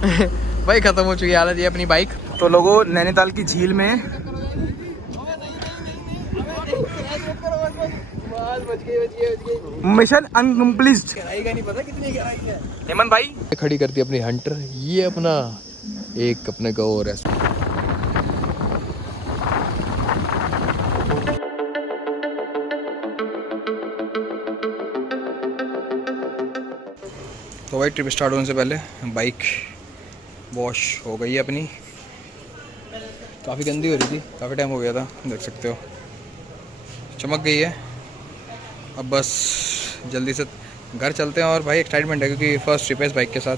भाई ख़त्म हो चुकी है हालत ये अपनी बाइक। तो लोगों नैनीताल की झील में मिशन अनकम्प्लीट। गहराई का नहीं पता कितनी गहराई है। हेमंत भाई खड़ी करती है अपनी हंटर, ये अपना एक अपने का और है। तो भाई ट्रिप स्टार्ट होने से पहले बाइक वॉश हो गई है अपनी, काफ़ी गंदी हो रही थी, काफ़ी टाइम हो गया था, देख सकते हो चमक गई है। अब बस जल्दी से घर चलते हैं और भाई एक्साइटमेंट है क्योंकि फर्स्ट ट्रिप है इस बाइक के साथ।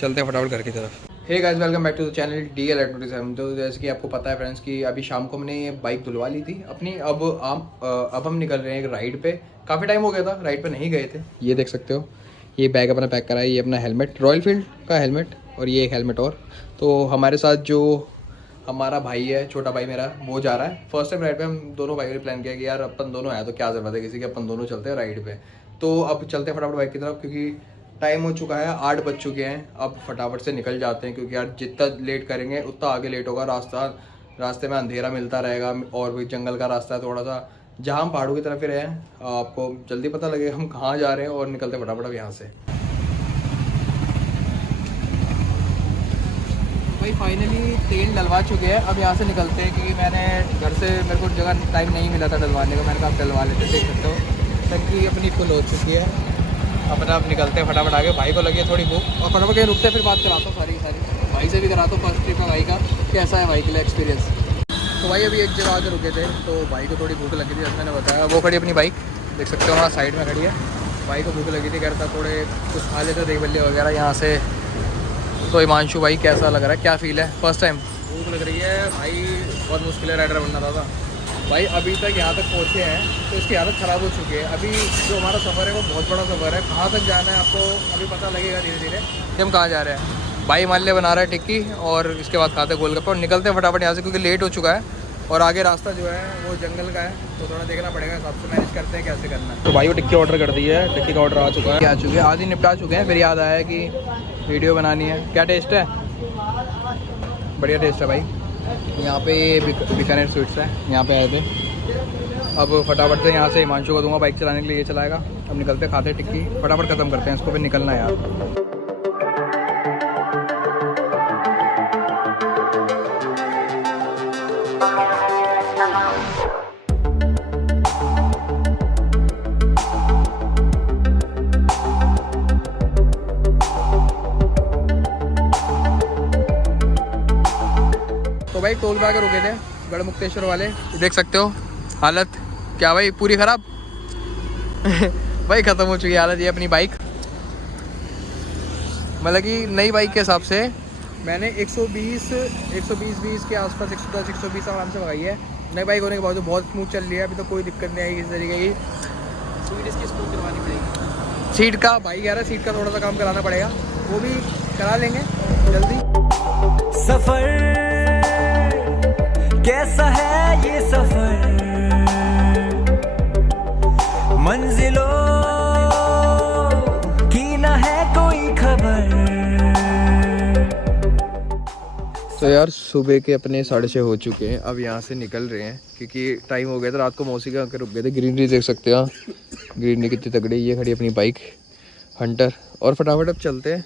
चलते हैं फटाफट घर की तरफ। Hey guys, welcome back to the channel DL Electronics। तो जैसे कि आपको पता है फ्रेंड्स कि अभी शाम को हमने ये बाइक धुलवा ली थी अपनी। अब हम निकल रहे हैं एक राइड पे। काफ़ी टाइम हो गया था राइड पे नहीं गए थे। ये देख सकते हो, ये बैग अपना पैक करा है, ये अपना हेलमेट, रॉयल फील्ड का हेलमेट, और ये एक हेलमेट और। तो हमारे साथ जो हमारा भाई है, छोटा भाई मेरा, वो जा रहा है। फर्स्ट टाइम राइड पे हम दोनों भाइयों ने प्लान किया कि यार अपन दोनों आए तो क्या ज़रूरत है किसी की, अपन दोनों चलते हैं राइड पे। तो अब चलते हैं फटाफट बाइक की तरफ क्योंकि टाइम हो चुका है, 8 बज चुके हैं। अब फटाफट से निकल जाते हैं क्योंकि यार जितना लेट करेंगे उतना आगे लेट होगा। रास्ते में अंधेरा मिलता रहेगा और भी जंगल का रास्ता है थोड़ा सा। जहाँ हम पहाड़ों की तरफ ही रहे हैं, आपको जल्दी पता लगेगा हम कहाँ जा रहे हैं और निकलते फटाफट अब यहाँ से। भाई फाइनली तेल डलवा चुके हैं, अब यहाँ से निकलते हैं क्योंकि मैंने घर से, मेरे को जगह टाइम नहीं मिला था डलवाने का। मैंने कहा डलवा लेते, देख सकते हो टंकी अपनी फुल हो चुकी है। अपना अब निकलते हैं फटाफट आगे। भाई को लगी है थोड़ी भूख और फटाफट कहीं रुकते हैं, फिर बात कराता हूँ सारी भाई से भी कराता हूँ फर्स्ट ट्रिप में भाई का कैसा है, भाई के लिए एक्सपीरियंस। तो भाई अभी एक जगह आके रुके थे तो भाई को थोड़ी भूख लगी थी, जैसे मैंने बताया। वो खड़ी अपनी बाइक, देख सकते हो वहाँ साइड में खड़ी है। भाई को भूख लगी थी, कहता थोड़े कुछ खा लेते, देख बल्ले वगैरह यहाँ से। तो हिमांशु भाई कैसा लग रहा है, क्या फील है फर्स्ट टाइम? भूख लग रही है भाई, बहुत मुश्किल है राइडर बनना था भाई। अभी तक यहाँ तक पहुँचे हैं तो इसकी हालत ख़राब हो चुकी है। अभी जो हमारा सफ़र है वो बहुत बड़ा सफ़र है। कहाँ तक जाना है आपको अभी पता लगेगा धीरे धीरे कि हम कहाँ जा रहे हैं। भाई मान लिया बना रहा है टिक्की और इसके बाद खाते गोलगप्पे और निकलते हैं फटाफट यहाँ से क्योंकि लेट हो चुका है और आगे रास्ता जो है वो जंगल का है तो थोड़ा देखना पड़ेगा, हिसाब से मैनेज करते हैं कैसे करना है। तो भाई वो टिक्की ऑर्डर कर दी है, टिक्की का ऑर्डर आ चुका है, आधी निपटा चुके हैं। फिर याद आया कि वीडियो बनानी है। क्या टेस्ट है? बढ़िया टेस्ट है भाई। यहाँ पे ये बीकानेर स्वीट्स है, यहाँ पे आए थे। अब फटाफट से यहाँ से हिमांशु को दूंगा बाइक चलाने के लिए, ये चलाएगा। अब निकलते खाते टिक्की, फटाफट ख़त्म करते हैं इसको, फिर निकलना है यार। तो भाई टोल पे आके रुके थे गढ़मुक्तेश्वर वाले, देख सकते हो हालत क्या भाई, पूरी ख़राब। भाई ख़त्म हो चुकी है हालत ये अपनी बाइक। मतलब कि नई बाइक के हिसाब से मैंने 120 के आसपास, 110 120 आराम से भगाई है। नई बाइक होने के बाद बहुत स्मूथ चल रही है, अभी तो कोई दिक्कत नहीं आई किसी तरीके की। सीट इसकी स्मूथ करवानी पड़ेगी। सीट का भाई कह रहा है सीट का थोड़ा सा काम कराना पड़ेगा, वो भी करा लेंगे जल्दी। सफ़र कैसा है ये सफ़र, मंजिलों की ना है कोई खबर। तो यार सुबह के अपने 6:30 हो चुके हैं, अब यहाँ से निकल रहे हैं क्योंकि टाइम हो गया था। रात को मौसी के आके रुक गए थे। ग्रीनरी देख सकते हो, ग्रीनरी कितनी तगड़ी। ये खड़ी अपनी बाइक हंटर और फटाफट अब चलते हैं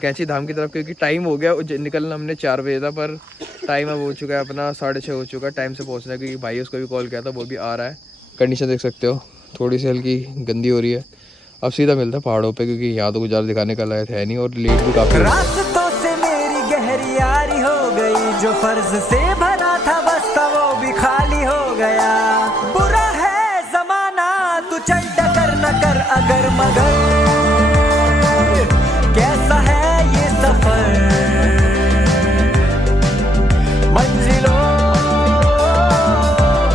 कैंची धाम की तरफ क्योंकि टाइम हो गया। निकलना हमने 4 बजे था पर टाइम अब हो चुका है अपना 6:30 हो चुका है। टाइम से पहुँचना क्योंकि भाई उसको भी कॉल किया था, वो भी आ रहा है। कंडीशन देख सकते हो थोड़ी सी हल्की गंदी हो रही है। अब सीधा मिलता है पहाड़ों पे क्योंकि यहाँ तो गुजार दिखाने का लायक है नहीं और लेट भी काफ़ी। रास्तों से मेरी गहरी यारी हो गई, जो फर्ज से भरा था बस्ता वो भी खाली हो गया। बुरा है जमाना तू चल टकर न कर अगर मगर, कैसा है ये सफर, मंजिलों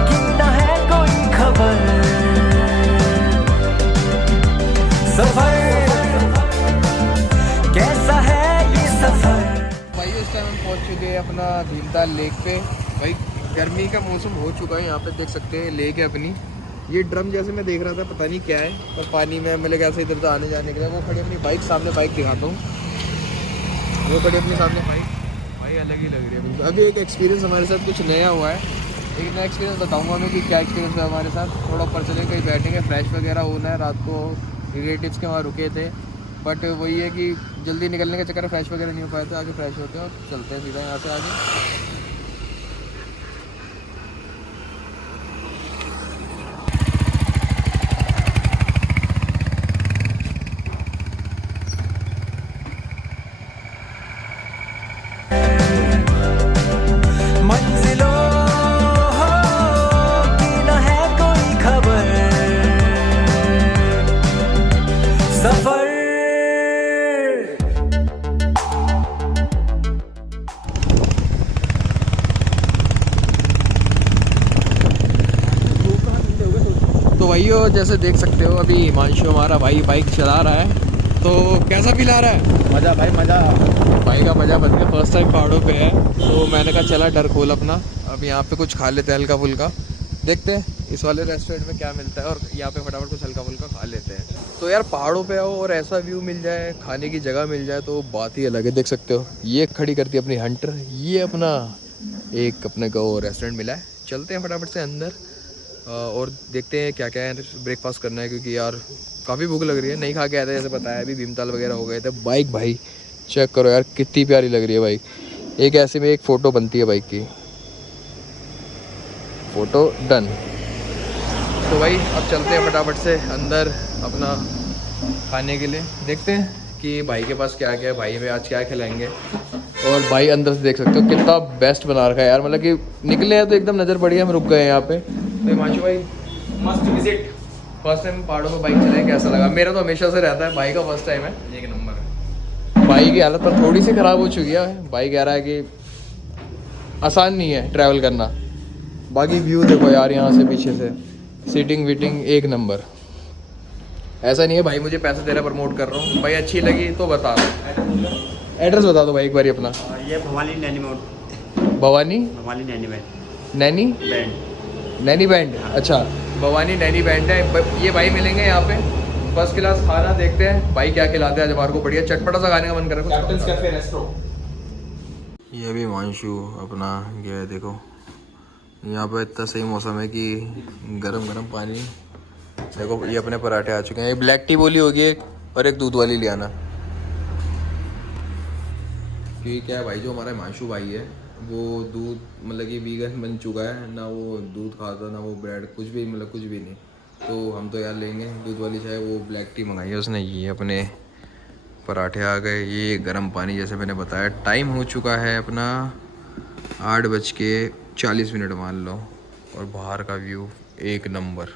की न है कोई खबर। सफर कैसा है ये सफर। भाई इस टाइम हम पहुंच चुके हैं अपना भीमताल लेक पे। भाई गर्मी का मौसम हो चुका है, यहाँ पे देख सकते हैं लेक है अपनी। ये ड्रम जैसे मैं देख रहा था, पता नहीं क्या है, पर पानी में मिले कैसे इधर से आने जाने के लिए। वो खड़ी अपनी बाइक, सामने बाइक दिखाता हूँ। वो खड़ी अपने सामने भाई अलग ही लग रही है बिल्कुल। अभी एक एक्सपीरियंस हमारे साथ कुछ नया हुआ है, एक नया एक्सपीरियंस बताऊंगा मैं कि क्या एक्सपीरियंस हुआ हमारे साथ। थोड़ा ऊपर चले कहीं बैठेंगे, फ्रेश वगैरह होना है, रात को रिलेटिव्स के वहाँ रुके थे, बट वही है कि जल्दी निकलने के चक्कर में फ्रेश वगैरह नहीं हो पाए थे। आगे फ्रेश होते हैं और चलते हैं सीधा यहाँ से आगे। तो भाइयों जैसे देख सकते हो अभी हिमांशु हमारा भाई बाइक चला रहा है, तो कैसा फील आ रहा है? मज़ा भाई मज़ा, भाई का मज़ा बन गया। फर्स्ट टाइम पहाड़ों पे है, तो मैंने कहा चला डर खोल अपना। अब यहाँ पे कुछ खा लेते हैं हल्का फुल्का, देखते हैं इस वाले रेस्टोरेंट में क्या मिलता है और यहाँ पे फटाफट कुछ हल्का फुल्का खा लेते हैं। तो यार पहाड़ों पे आओ और ऐसा व्यू मिल जाए, खाने की जगह मिल जाए तो बात ही अलग है। देख सकते हो ये खड़ी करती है अपनी हंटर, ये अपना एक अपने को रेस्टोरेंट मिला है। चलते हैं फटाफट से अंदर और देखते हैं क्या क्या है ब्रेकफास्ट करना है, क्योंकि यार काफ़ी भूख लग रही है। नहीं खा के आए थे जैसे बताया, अभी भीमताल वगैरह हो गए थे। बाइक भाई चेक करो यार कितनी प्यारी लग रही है बाइक। एक ऐसे में एक फ़ोटो बनती है बाइक की, फ़ोटो डन। तो भाई अब चलते हैं फटाफट से अंदर अपना खाने के लिए। देखते हैं कि भाई के पास क्या क्या है, भाई हमें आज क्या खिलाएंगे। और भाई अंदर से देख सकते हो कितना बेस्ट बना रखा है यार, मतलब कि निकले हैं तो एकदम नज़र बढ़िया। हम रुक गए हैं यहाँ पे। तो हिमांशु भाई मस्ट विजिट, फर्स्ट टाइम पहाड़ों में बाइक चलाए, कैसा लगा? मेरा तो हमेशा से रहता है, भाई का फर्स्ट टाइम है। एक नंबर। बाइक की हालत पर थोड़ी सी ख़राब हो चुकी है। भाई कह रहा है कि आसान नहीं है ट्रैवल करना। बाकी व्यू देखो यार यहाँ से पीछे से, सीटिंग वीटिंग एक नंबर। ऐसा नहीं है भाई मुझे पैसे दे रहा प्रमोट कर रहा हूँ। भाई अच्छी लगी तो बता दो, एड्रेस बता दो भाई एक बार अपना। ये Bhavani Naini mode, Bhavani Naini band, Naini Naini band. अच्छा भवानी नैनी बैंड है ये। भाई मिलेंगे यहाँ पे फर्स्ट क्लास खाना। देखते हैं भाई क्या खिलाते हैं आज हमारे को। बढ़िया चटपटा सा खाने का मन कर रहा है। Captains cafe resto. ये भी हिमांशु अपना गया है, देखो यहाँ पे इतना सही मौसम है कि गरम गरम पानी। देखो ये अपने पराठे आ चुके हैं। एक ब्लैक टी बोली होगी एक, और एक दूध वाली ले आना। क्योंकि क्या है भाई, जो हमारा हिमांशु भाई है वो दूध मतलब कि वीगन बन चुका है ना, वो दूध खाता ना वो ब्रेड, कुछ भी मतलब कुछ भी नहीं। तो हम तो यार लेंगे दूध वाली चाय। वो ब्लैक टी मंगाई है उसने। ये अपने पराठे आ गए, ये गर्म पानी जैसे मैंने बताया। टाइम हो चुका है अपना 8:40 मान लो, और बाहर का व्यू एक नंबर।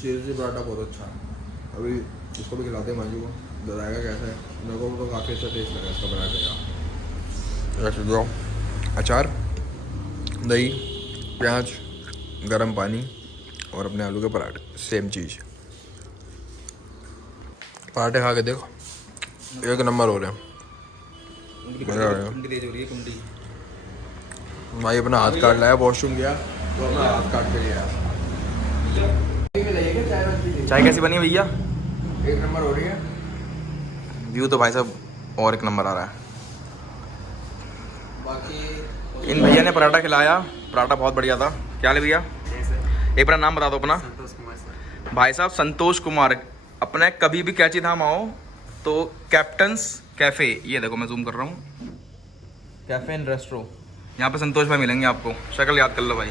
सीरियसली पराठा बहुत अच्छा है। अभी इसको भी खिलाते हैं मांझू को, बताएगा कैसा है। मेरे को तो काफ़ी अच्छा टेस्ट लगा इसका पराठे का। रख दो अचार, दही, प्याज, गरम पानी और अपने आलू के पराठे, सेम चीज़। पराठे खा के देखो, एक नंबर हो रहे हैं। भाई अपना हाथ काट लाया, वॉशरूम गया तो अपना हाथ काट के लिया। चाय कैसी बनी है भैया? एक नंबर हो रही है। व्यू तो भाई साहब और एक नंबर आ रहा है। बाकी इन भैया ने पराठा खिलाया, पराठा बहुत बढ़िया था। क्या ले भैया? एक बार नाम बता दो अपना। भाई साहब संतोष कुमार। अपने कभी भी कैची धाम आओ तो कैप्टन्स कैफ़े, ये देखो मैं जूम कर रहा हूँ, कैफे एंड रेस्टोरेंट, यहाँ पे संतोष भाई मिलेंगे आपको। शक्ल याद कर लो भाई।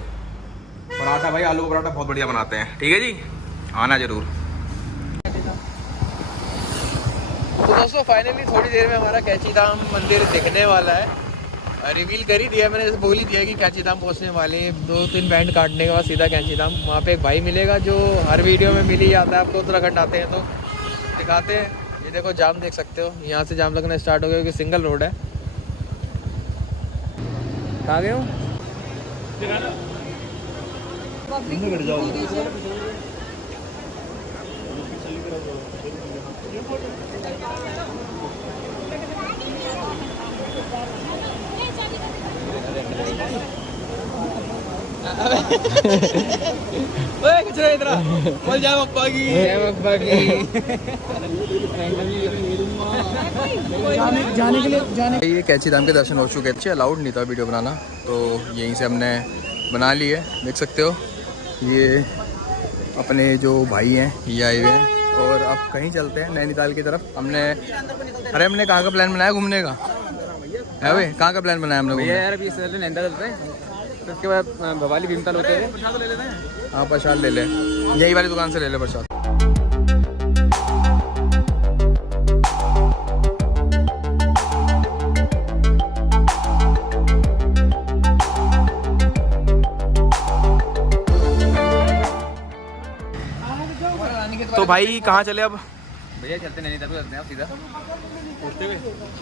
पराठा भाई आलू का पराठा बहुत बढ़िया बनाते हैं। ठीक है जी, आना जरूर। तो दोस्तों फाइनली थोड़ी देर में हमारा कैची धाम मंदिर दिखने वाला है। रिवील कर ही दिया मैंने, जैसे बोल ही दिया कि कैची धाम पहुँचने वाले। 2-3 बैंड काटने के बाद सीधा कैची धाम। वहाँ पे एक भाई मिलेगा जो हर वीडियो में मिल ही आता है आपको। उत्तराखंड आते हैं तो दिखाते हैं। ये देखो जाम देख सकते हो, यहाँ से जाम लगना स्टार्ट हो गया क्योंकि सिंगल रोड है। कहाँ गए हो? ओए कुछ नहीं इधर बोल जय पप्पा की जाने के लिए ये कैची धाम के दर्शन हो चुके थे। अलाउड नहीं था वीडियो बनाना, तो यहीं से हमने बना ली है। देख सकते हो ये अपने जो भाई हैं ये आए हुए हैं और अब कहीं चलते हैं नैनीताल की तरफ। हमने कहाँ का प्लान बनाया घूमने का है भाई? कहाँ का प्लान बनाया हम लोग? यार अभी नैनीताल चलते हैं, तो उसके बाद भवाली भीमताल होते हैं। प्रसाद ले लेते हैं। हाँ प्रसाद ले ले, यही वाली दुकान से ले ले प्रसाद। तो भाई कहाँ चले अब? भैया चलते नैनीताल को, चलते हैं आप सीधा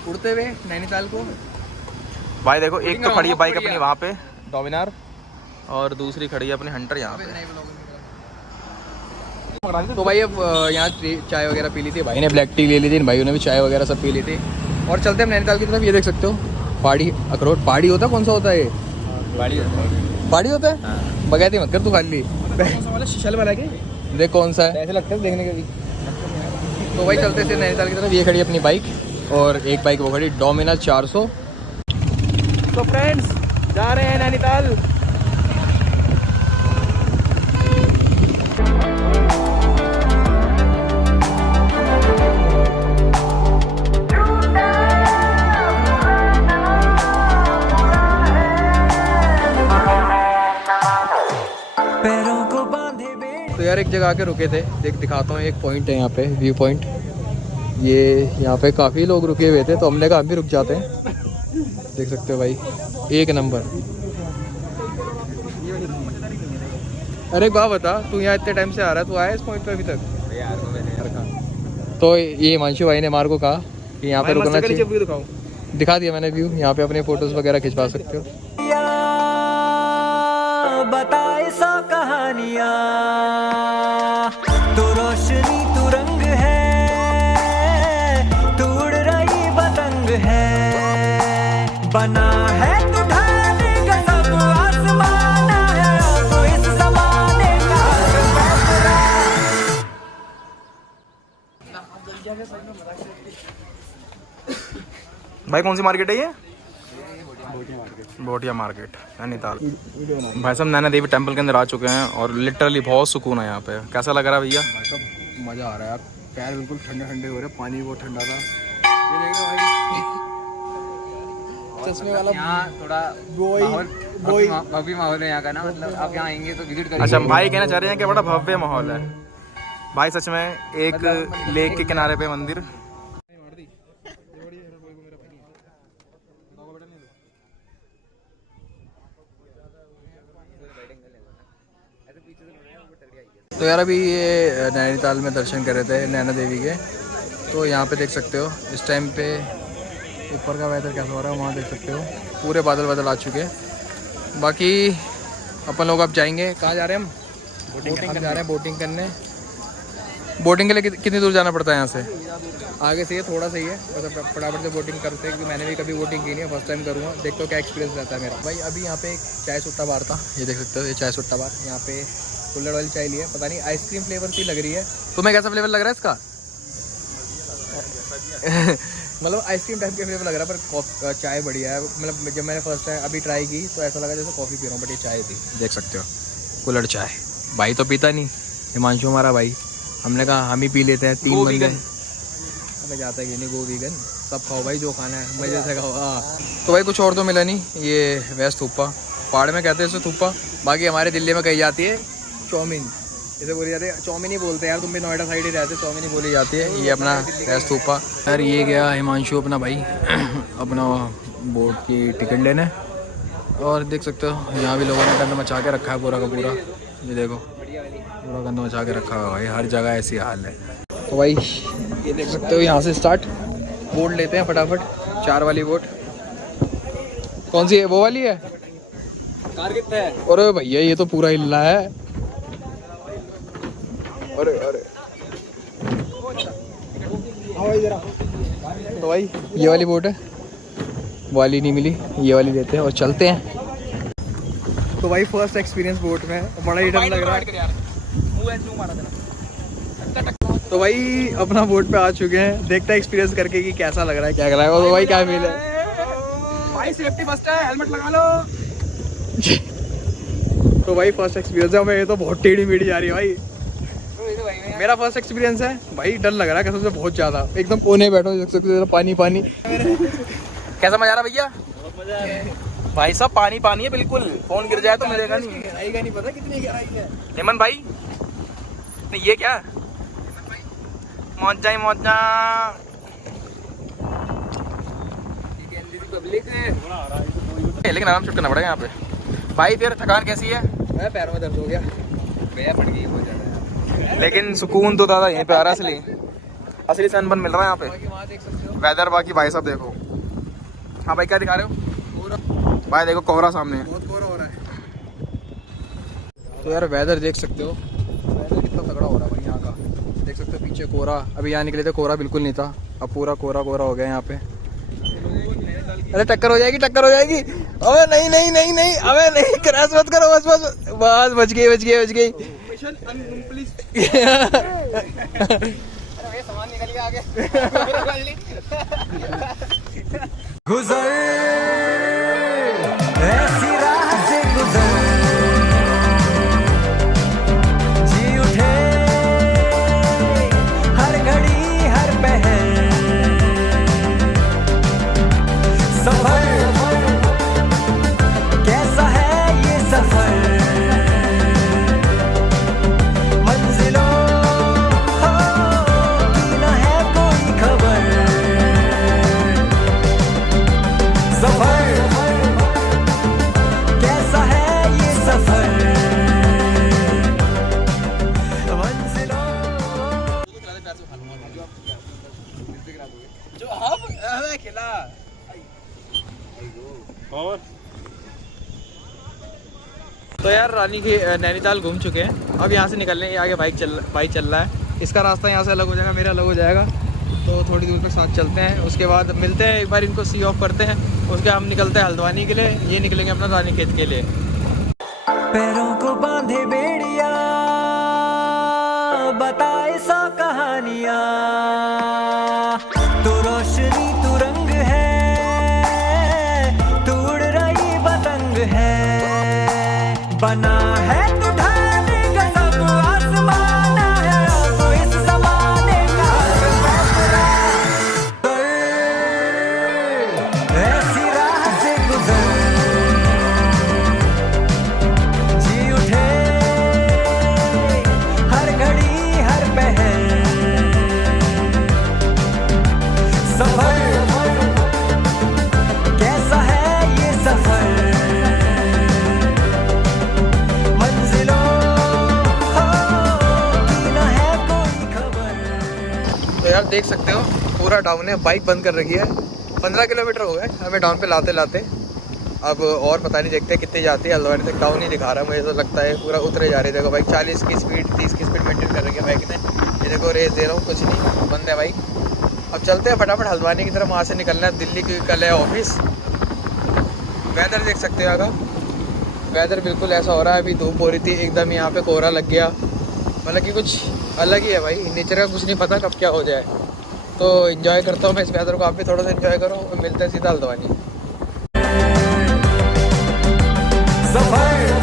उड़ते हुए नैनीताल को। भाई देखो एक तो खड़ी है बाइक अपनी वहाँ पे डोमिनार, और दूसरी खड़ी है अपनी हंटर यहाँ पे। तो भाई अब यहाँ चाय वगैरह पी ली थी, भाई ने ब्लैक टी ले ली थी, भाइयों ने भी चाय वगैरह सब पी ली थी और चलते हैं नैनीताल की तरफ। ये देख सकते हो पहाड़ी अखरोट। पहाड़ी होता है? कौन सा होता है ये? पहाड़ी होता है? बगैती मत कर तू खाली। शीशल वाला के देख कौन सा है, ऐसे लगता है देखने के भी। तो भाई चलते थे नैनीताल की तरफ। ये खड़ी अपनी बाइक और एक बाइक वो खड़ी डोमिनार 400। तो फ्रेंड्स जा रहे हैं नैनीताल। तो यार एक जगह आके रुके थे, दिखाता हूँ। एक पॉइंट है यहाँ पे, व्यू पॉइंट। ये यहाँ पे काफ़ी लोग रुके हुए थे, तो हमने कहा हम भी रुक जाते हैं। देख सकते हो भाई एक नंबर। अरे एक बात बता, तू यहाँ इतने टाइम से आ रहा है, तू आया इस पॉइंट पे अभी तक? तो ये हिमांशु भाई ने मार को कहा कि यहाँ पे रुकना चाहिए। दिखा दिया मैंने व्यू। यहाँ पे अपने फोटोज वगैरह खिंचवा सकते हो। बताए सौ कहानियाँ, तू रोशनी तू रंग है, तू उड़ रही पतंग है, बना है तू ढाले का सब आसमान है, तू इस ज़माने का भाई कौन सी मार्केट है ये? बोटिया मार्केट नैनीताल। भाई साहब नैना देवी टेम्पल के अंदर आ चुके हैं और लिटरली बहुत सुकून है यहाँ पे। कैसा लग रहा है भैया? मज़ा आ रहा है यार, पैर बिल्कुल ठंडे ठंडे हो रहे हैं, पानी बहुत ठंडा था। ये देख रहे हो भाई चश्मे वाला यहाँ थोड़ा भव्य माहौल है यहाँ का ना, मतलब आप यहाँ आएंगे तो विजिट करेंगे। अच्छा भाई कहना चाह रहे हैं कि बड़ा भव्य माहौल है भाई। सच में एक लेक के किनारे पे मंदिर। तो यार अभी ये नैनीताल में दर्शन कर रहे थे नैना देवी के। तो यहाँ पे देख सकते हो इस टाइम पे ऊपर का वेदर कैसा हो रहा है, वहाँ देख सकते हो पूरे बादल बादल आ चुके हैं। बाकी अपन लोग अब जाएंगे, कहाँ जा रहे हैं हम? बोटिंग जा रहे हैं, बोटिंग करने। बोटिंग के लिए कितनी दूर जाना पड़ता है यहाँ से? आगे से ये थोड़ा सा ही है, बस फटाफट से बोटिंग करते हैं, क्योंकि मैंने भी कभी बोटिंग की नहीं है, फर्स्ट टाइम करूँगा। देखते हो क्या एक्सपीरियंस रहता है मेरा। भाई अभी यहाँ पे एक चाय सुट्टा बार था, ये देख सकते हो, ये चाय सुट्टा बार। यहाँ पे कुल्हड़ वाली चाय ली है, पता नहीं आइसक्रीम फ्लेवर की लग रही है। तुम्हें कैसा फ्लेवर लग रहा है इसका? मतलब आइसक्रीम टाइप का फ्लेवर लग रहा है, पर चाय बढ़िया है। मतलब जब मैंने फर्स्ट टाइम अभी ट्राई की तो ऐसा लगा जैसे कॉफ़ी पी रहा हूँ, बट ये चाय थी। देख सकते हो कुल्हड़ चाय। भाई तो पीता नहीं, हिमांशु हमारा भाई, हमने कहा हम ही पी लेते हैं। 3 बंदे हमें जाता है कि नहीं, गो वीगन सब खाओ भाई, जो खाना है मजे से खाओ। हाँ तो भाई कुछ और तो मिला नहीं। ये वेस्ट थूपा, पहाड़ में कहते हैं इसे थूपा, बाकी हमारे दिल्ली में कही जाती है चाउमीन, इसे बोली जाती है। चाउमीन ही बोलते हैं यार, तुम भी नोएडा साइड ही रहते, चाउमीन ही बोली जाती है। ये अपना वेस्ट थूपा। यार ये गया हिमांशु अपना भाई अपना बोट की टिकट लेने, और देख सकते हो यहाँ भी लोगों ने गंद मचा के रखा है पूरा का पूरा। ये देखो पूरा गंद मचा के रखा है भाई, हर जगह ऐसी हाल है। तो भाई ये देख सकते हो यहाँ से स्टार्ट बोट लेते हैं फटाफट, 4 वाली बोट। कौन सी है? वो वाली है। कार कितना है? अरे भैया ये तो पूरा हिल्ला है। अरे अरे तो भाई ये वाली बोट है, वाली नहीं मिली, ये वाली लेते हैं और चलते हैं। तो भाई फर्स्ट एक्सपीरियंस बोट में, बड़ा ही डर लग रहा है। तो भाई अपना बोट पे आ चुके हैं, देखते हैं एक्सपीरियंस करके कि कैसा लग रहा है, क्या कर रहा है। और भाई क्या फील है भाई? सेफ्टी फर्स्ट है, हेलमेट लगा लो। तो भाई फर्स्ट एक्सपीरियंस है, ये तो बहुत टेढ़ी मेढ़ी जा रही है भाई। मेरा फर्स्ट एक्सपीरियंस है भाई, डर लग रहा है कसम से बहुत ज्यादा। एकदम कोने बैठो, देख सकते हो पानी पानी। कैसा मजा आ रहा भैया? भाई साहब पानी पानी है बिल्कुल, फोन गिर जाए तो मिलेगा नहीं। गहराई का नहीं पता कितनी गहराई है। हेमंत भाई नहीं, ये क्या मौजा ही मौजा। लेकिन आराम से करना पड़ेगा यहाँ पे। भाई फिर थकान कैसी है? पैरों में दर्द हो गया, फट गई बहुत ज्यादा। लेकिन सुकून तो दादा यहीं पे आ रहा है, असली सनबर्न मिल रहा है यहाँ पे। वहाँ देख सकते हो वेदर बाकी भाई साहब देखो। हाँ भाई क्या दिखा रहे हो? भाई देखो कोहरा सामने है। बहुत कोहरा हो रहा है। तो यार वेदर देख सकते हो, वेदर कितना तगड़ा हो रहा है भाई यहाँ का। देख सकते हो पीछे कोहरा, अभी यहाँ निकले थे कोहरा बिल्कुल नहीं था, अब पूरा कोहरा कोहरा हो गया यहाँ पे। अरे टक्कर हो जाएगी, टक्कर हो जाएगी। अबे नहीं नहीं नहीं नहीं, अबे नहीं क्रैश मत करो, बस बस बस, बच गई बच गई बच गई। सामान निकल गया आगे। गुजर ऐसी राह से गुजर, जी उठे हर घड़ी हर पहर, सफर कैसा है ये सफर, मंजिलों की न है कोई खबर, सफर कैसा है ये सफर, मंजिलों। जो अब खिला और तो यार रानी के नैनीताल घूम चुके हैं, अब यहाँ से निकलने आगे बाइक चल रहा है। इसका रास्ता यहाँ से अलग हो जाएगा, मेरा अलग हो जाएगा, तो थोड़ी दूर तक साथ चलते हैं। उसके बाद मिलते हैं, एक बार इनको सी ऑफ करते हैं, उसके हम निकलते हैं हल्द्वानी के लिए, ये निकलेंगे अपना रानीखेत के लिए। पैरों को बांधे बेड़िया, बताए सौ कहानियां, तू रोशनी तू रंग है, तू उड़ रही पतंग है, बना है तू ढालने का सब आसमान है, तो इस ज़माने का फैसला कर, ऐसी राह से गुजर, जी उठे हर घड़ी हर पहर, सफर कैसा है ये सफर, मंजिलों की न है कोई खबर। तो यार देख सकते हो पूरा डाउन है, बाइक बंद कर रखी है। 15 किलोमीटर हो गए हमें डाउन पे लाते लाते, अब और पता नहीं, देखते हैं कितनी जाती है। हल्द्वानी तक डाउन ही दिखा रहा है मुझे तो लगता है, पूरा उतरे जा रही है। देखो बाइक 40 की स्पीड 30 की स्पीड मेंटेन कर रखी है बाइक ने। ये देखो रेस दे रहा हूँ, कुछ नहीं, बंद है बाइक। अब चलते हैं फटाफट हल्द्वानी की तरफ, वहाँ से निकलना है दिल्ली की, कल है ऑफिस। वेदर देख सकते हो यहाँ का, वेदर बिल्कुल ऐसा हो रहा है, अभी धूप हो रही थी एकदम, यहाँ पे कोहरा लग गया, मतलब कि कुछ अलग ही है भाई, नेचर का कुछ नहीं पता कब क्या हो जाए। तो एंजॉय करता हूँ मैं इस वेदर को, आप भी थोड़ा सा एंजॉय करो, मिलते हैं सीधा हल्द्वानी। सफर